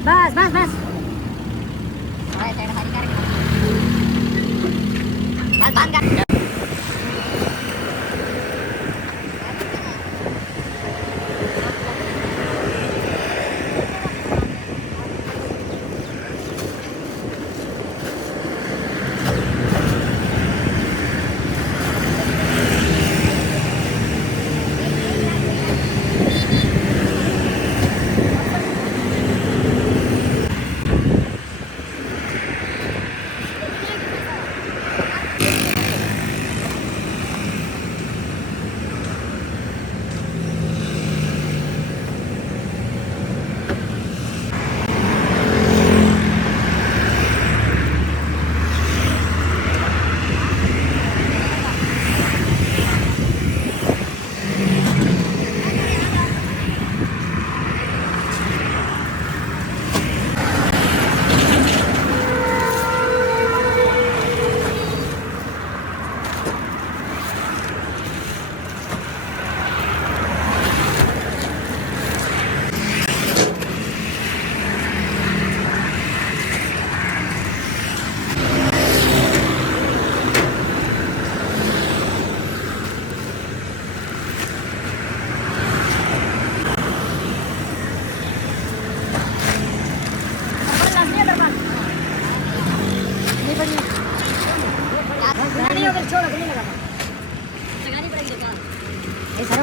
बस बस बस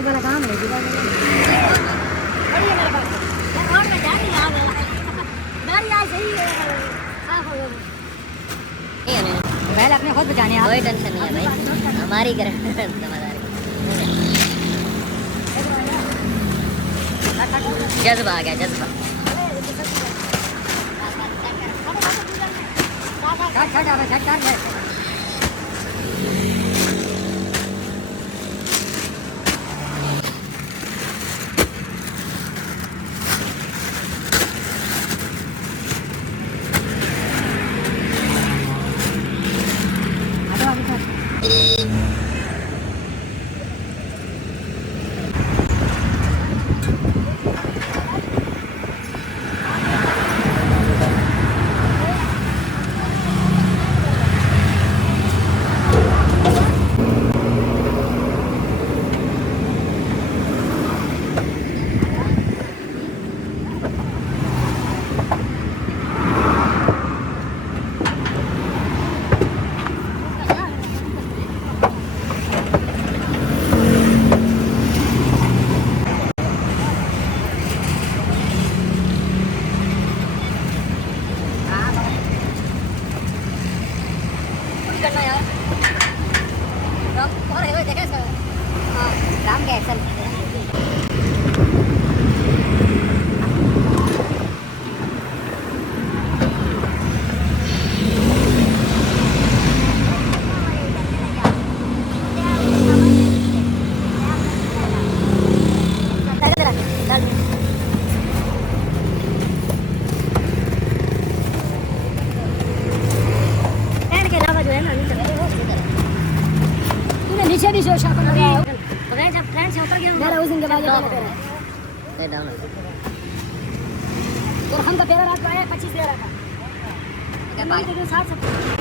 वाला काम है पहले अपने खुद बचाने आप कोई टेंशन नहीं है भाई हमारी जिम्मेदारी जज्बा आ गया जज्बा नीचे भी शोर शापन लगा है फ्रेंड से उतर गया मेरा उस दिन के बाद ये डाउन तो हम का पेरा रात को आया 25 दे रहा था क्या बात है 60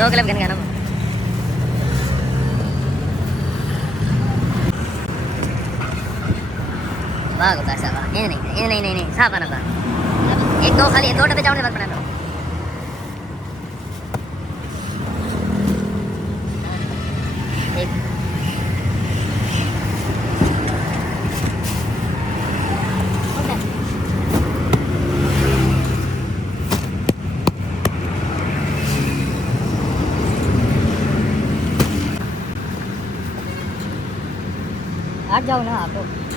2 क्लब वाह गुप्ता साहब ये नहीं साफ आना था एक दो खाली दो डब्बे चावल बस बना लो एक हट जाओ ना आप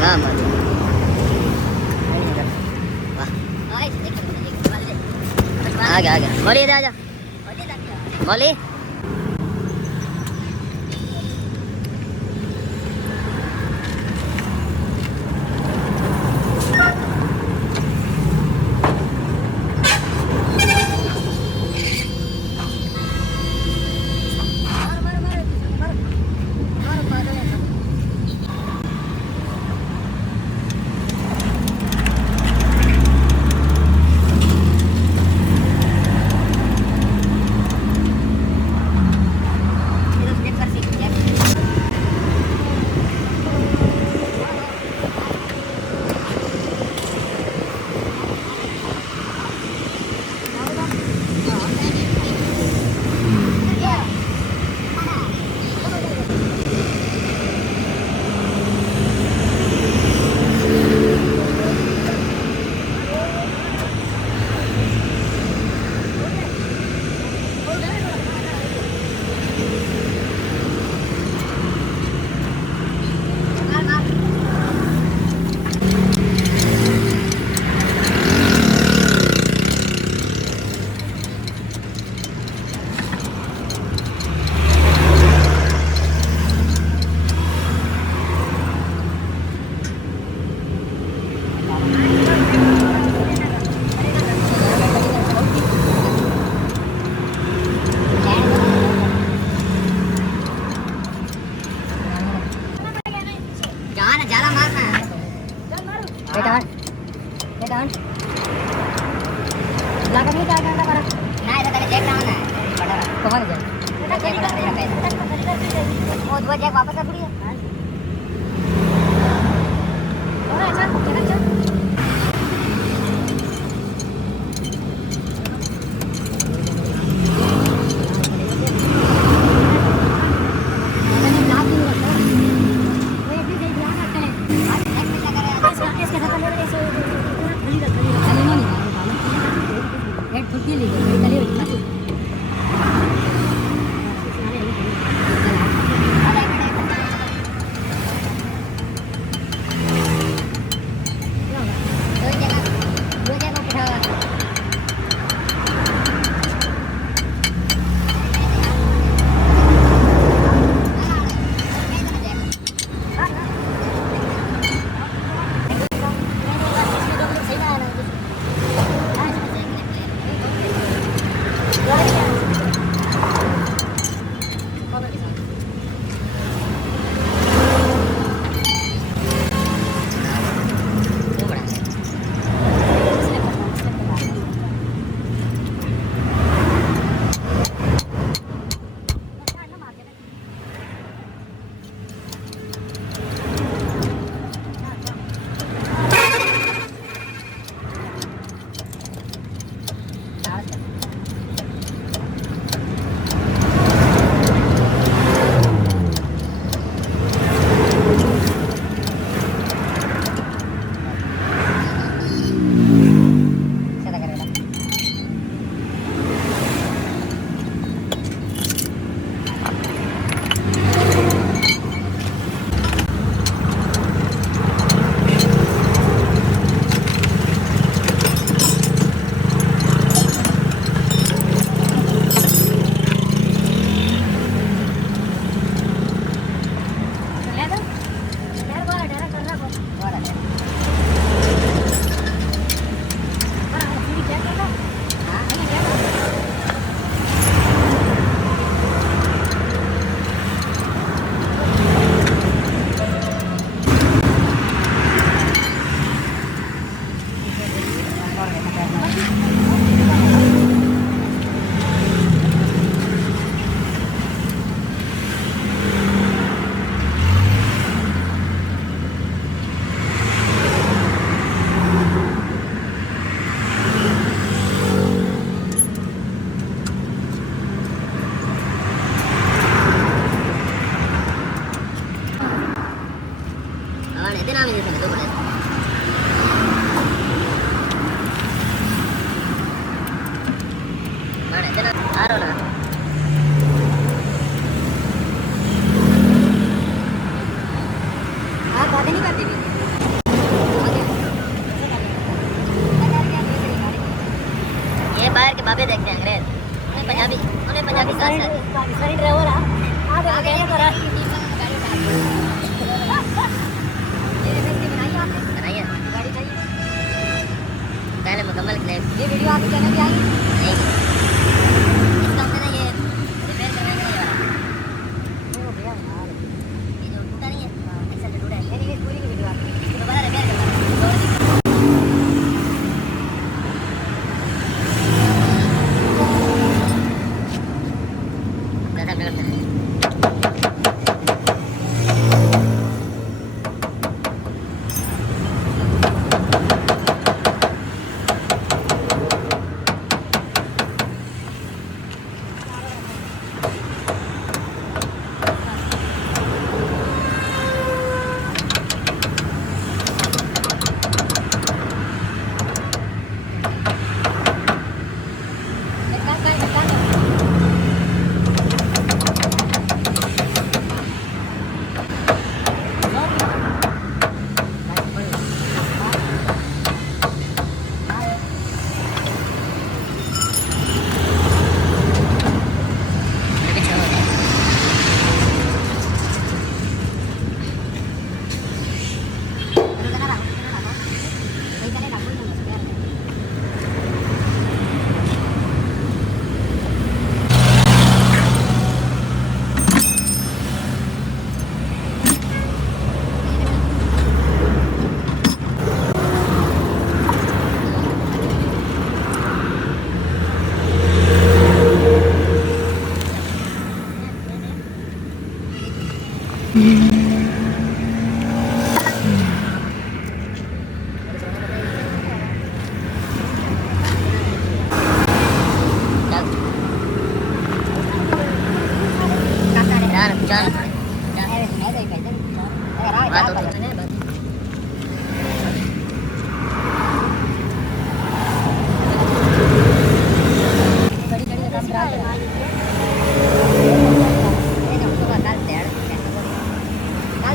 ना मत आ गया मौली इधर आ जा मौली वापस पे देखते हैं अंग्रेज उन्हें पंजाबी साथ साथ पाकिस्तानी ड्राइवर आ आगे आगे करा बनाइए पहले मुकम्मल क्लिप ये वीडियो आपके चैनल पे आई नहीं इसका हमने ये रिपेयर करवाएंगे ये वाला ओ भैया यार ये जो टूटा नहीं है ऐसा जो टूटा है मेरी ये पूरी की वीडियो आपकी इसको दोबारा रिपेयर करना है ज़्यादा बिगड़ता है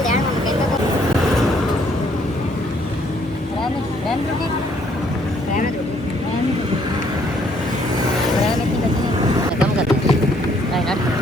जान बात होती है कम करते हैं राइट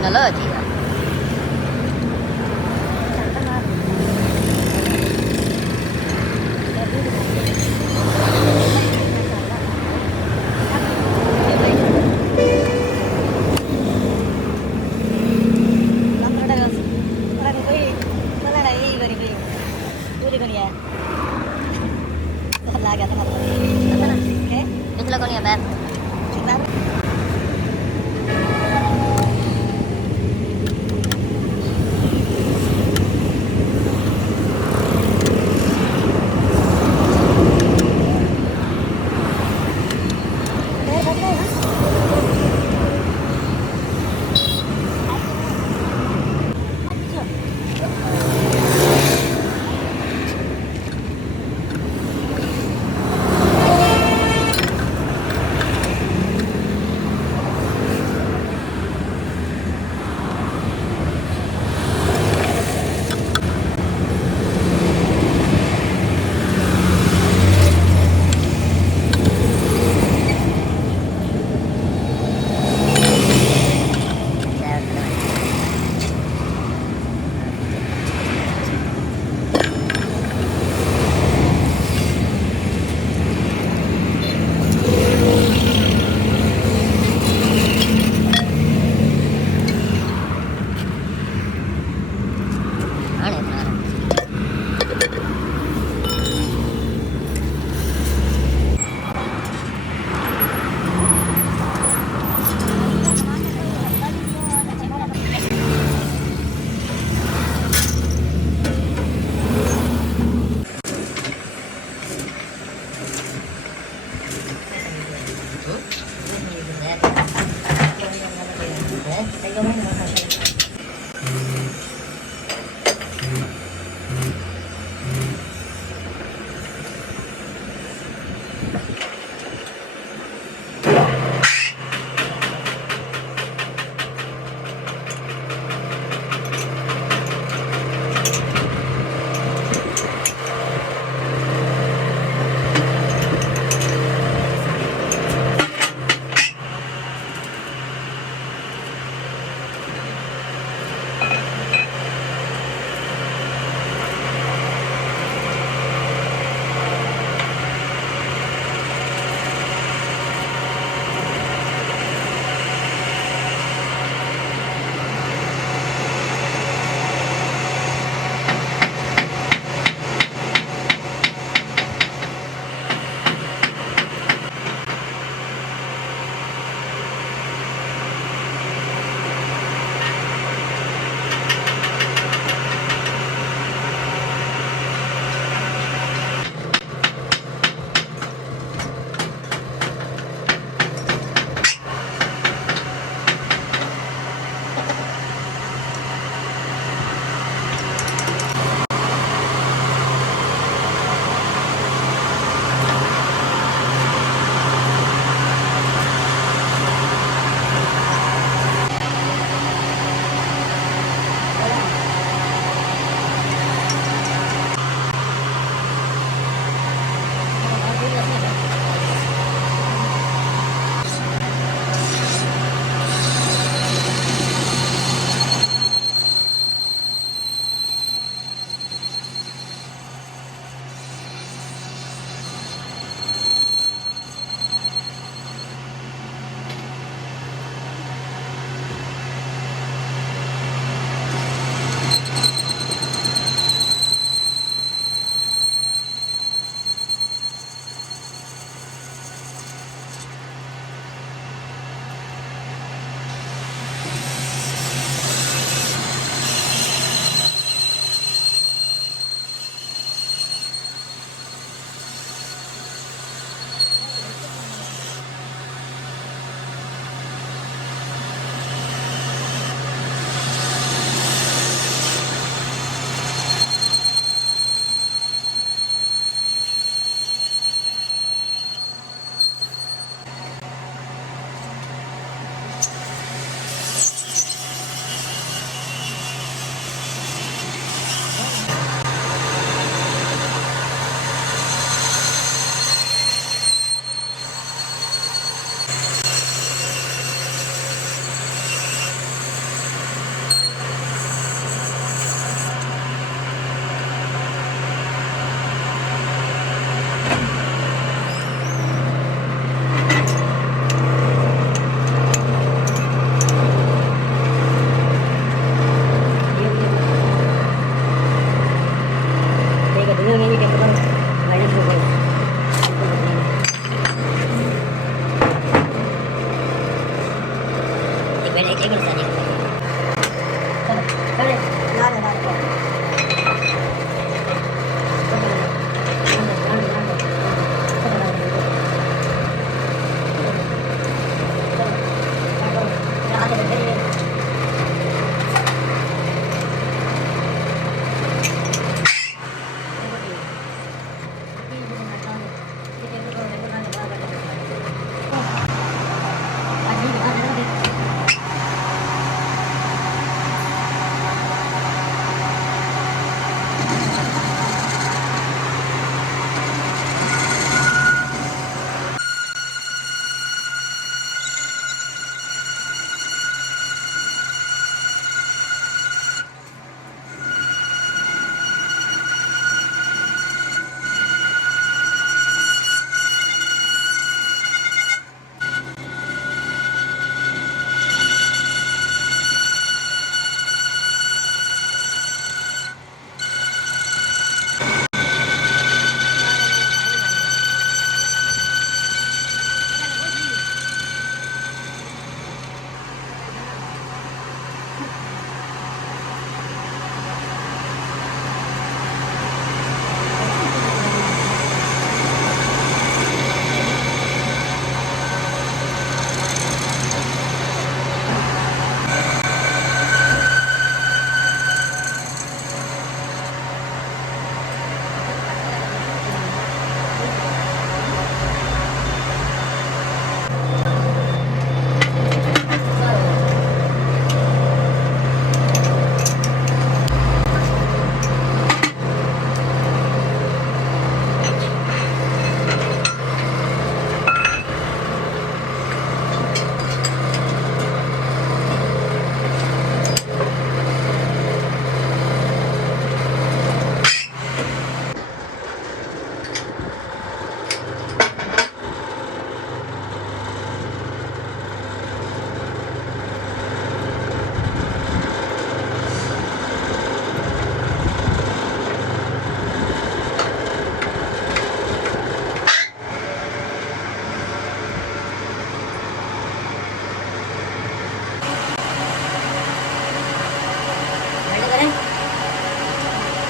टेक्नोलॉजी किस लोगों ने बैठ Đấy, एक मिनट सर, एक मिनट। चलो खड़े ला दे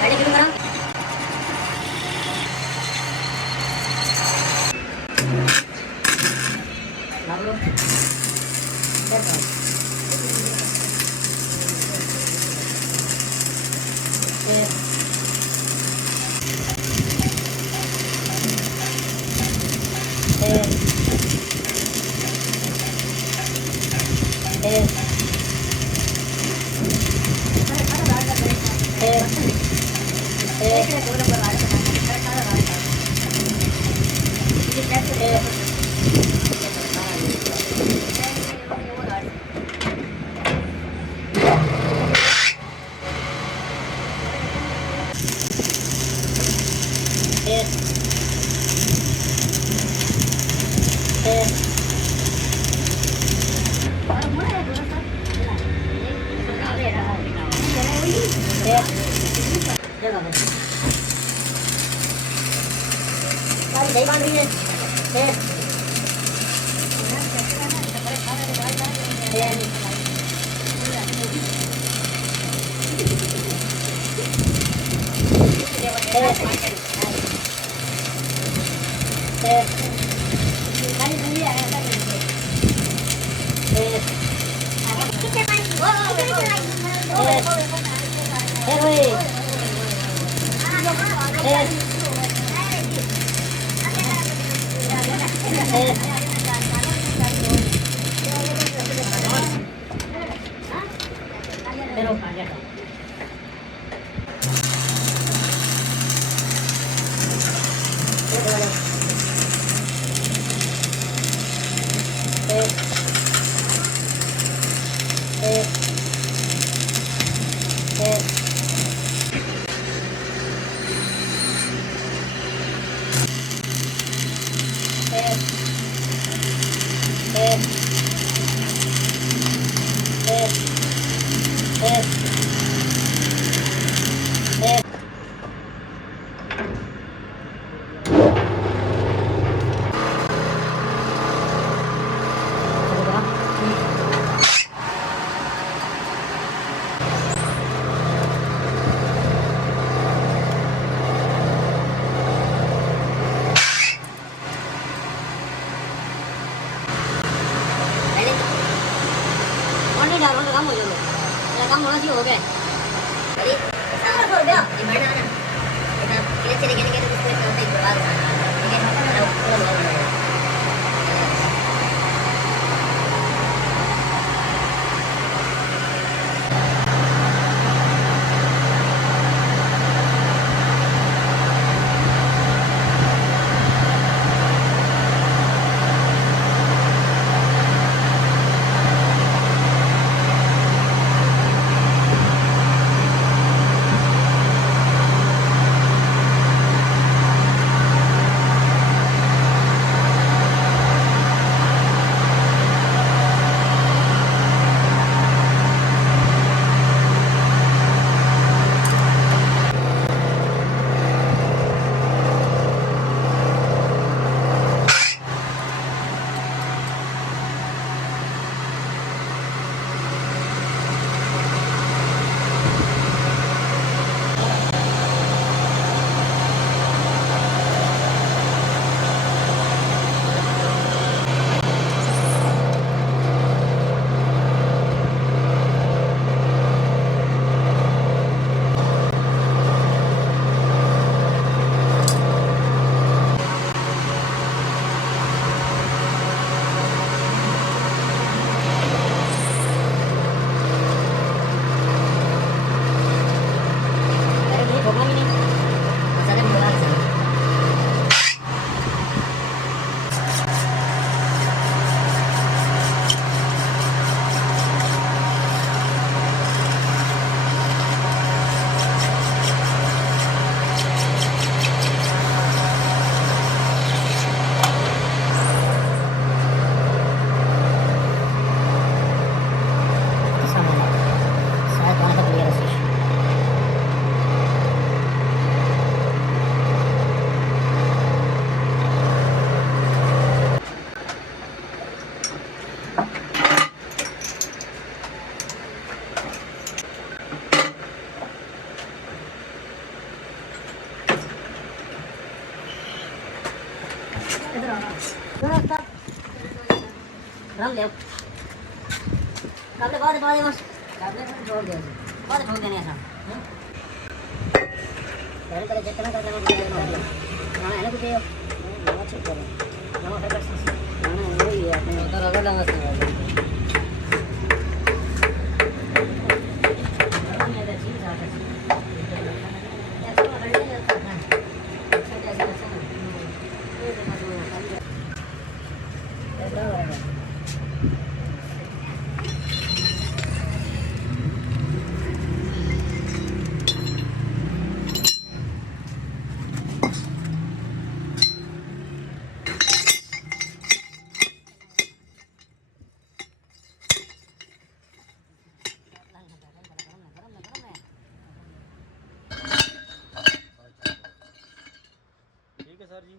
गाड़ी शुरू करो। लाभ लो देखो ये सारी दही बांध रही है नहीं जा रहा हूँ, काम हो जाएगा, मेरा काम होना चाहिए, हो गया अरे हो गया। ये बढ़ना है ना, इतना किले चले गए तो उसको करते ही बर्बाद हो जाना, ठीक है। रम ले काबले बाद बस काबले छोड़ दे बाद ठोक देने ऐसा पहले पहले चेक करना ना है ना कुछ ये चेक करो ना फिर कर ना वही है अपने तो रगड़ लगा सकते सर जी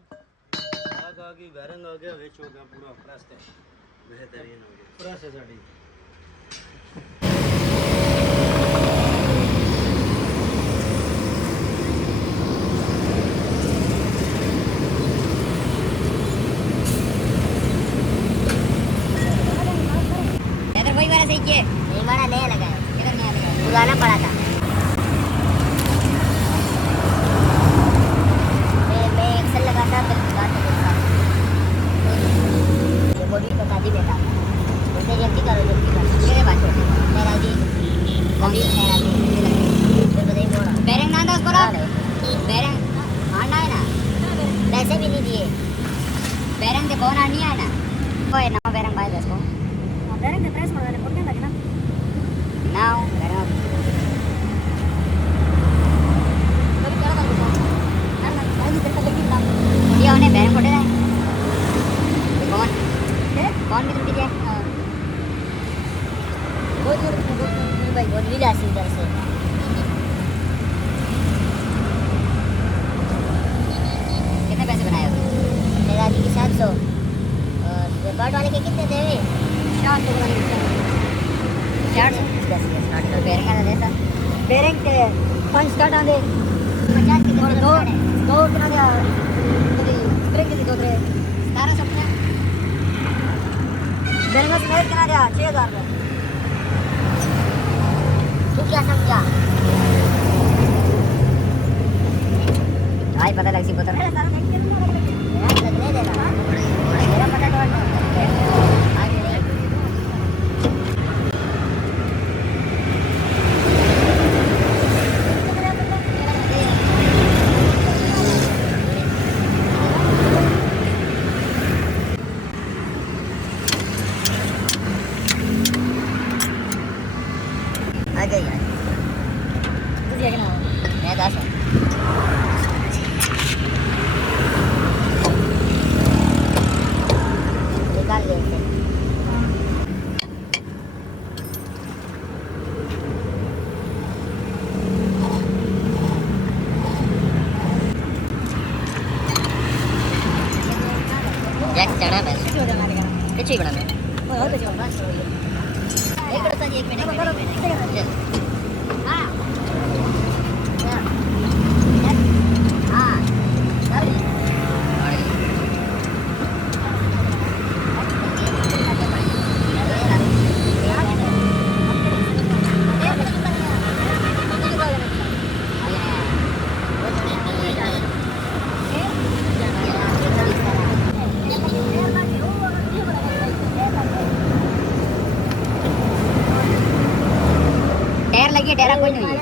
आग आ गई, बैरंग आ गया, विच हो गया पूरा प्रेस है, बेहतरीन हो गया प्रेस है साड़ी। इधर वही वाला सही किए, नहीं वाला नया लगा है, इधर नया लगा पुराना पड़ा था। मैं एक्सेल लगाता फिर दुकान ये बॉडी बता दी बेटा, बोलते जल्दी करो ये बात है। मेरा जी अभी मेरा जी फिर बताइए बोला बेरंग ना दस बोला, बेरंग आना है ना, पैसे भी नहीं दिए बेरंग दे कौन आनी है ना, कोई ना बेरंग भाई दस को बेरंग के प्राइस मारने पड़ते हैं ना ना बेरंग कभी क्या कर ना ना भाई तेरे को लेकिन ना ये होने बेरंग पड़े हैं कौन की त्रुटि है वो भाई बहुत लीला सी इधर से कितने पैसे बनाए हो मेरा जी की 700 और रिकॉर्ड वाले के कितने थे वे 400 तो बेरंग का देता बेरंग के 5 स्टार्ट आंदे 50 की और दो कितना दिया स्प्रिंग की दो थे 1700 बेरंग में कितना दिया 6000 रुपए तू क्या समझा? भाई पता लग सी बोतल मेरा लगने देगा। मेरा पता तो आगे नहीं। आ गई यार। तुझे क्या नाम मैं 10 हूँ। निकाल ले इसे। जैक चढ़ा बस क्यों हो जाएगा कुछ ही बना मैं ओए हो तो जो बस हो गया। एक मिनट सर, एक मिनट चल। हाँ हाँ चल। टायर लगी है टायर कोई नहीं है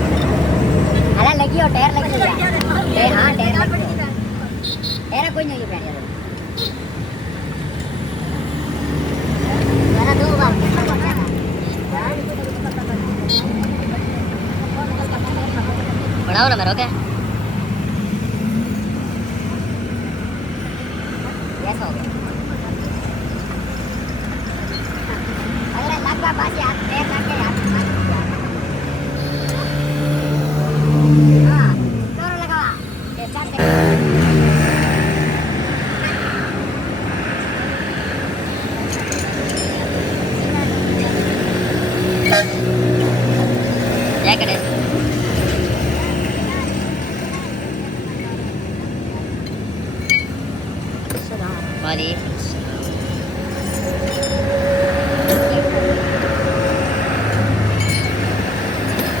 अरे लगी और टायर लगी है टायर हां टायर लगी है टायर कोई नहीं है यार मेरा दो बार बढ़ाओ ना मेरे ओके कैसा हो गया? अरे लग बा बाजी हाथ पैर लग गए हाथ हां जोर लगा ये चार क्या करे वाली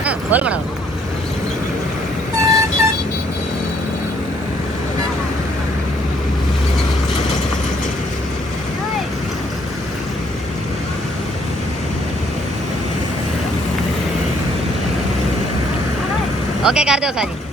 हां खोल बनाओ ओके कर दो साजी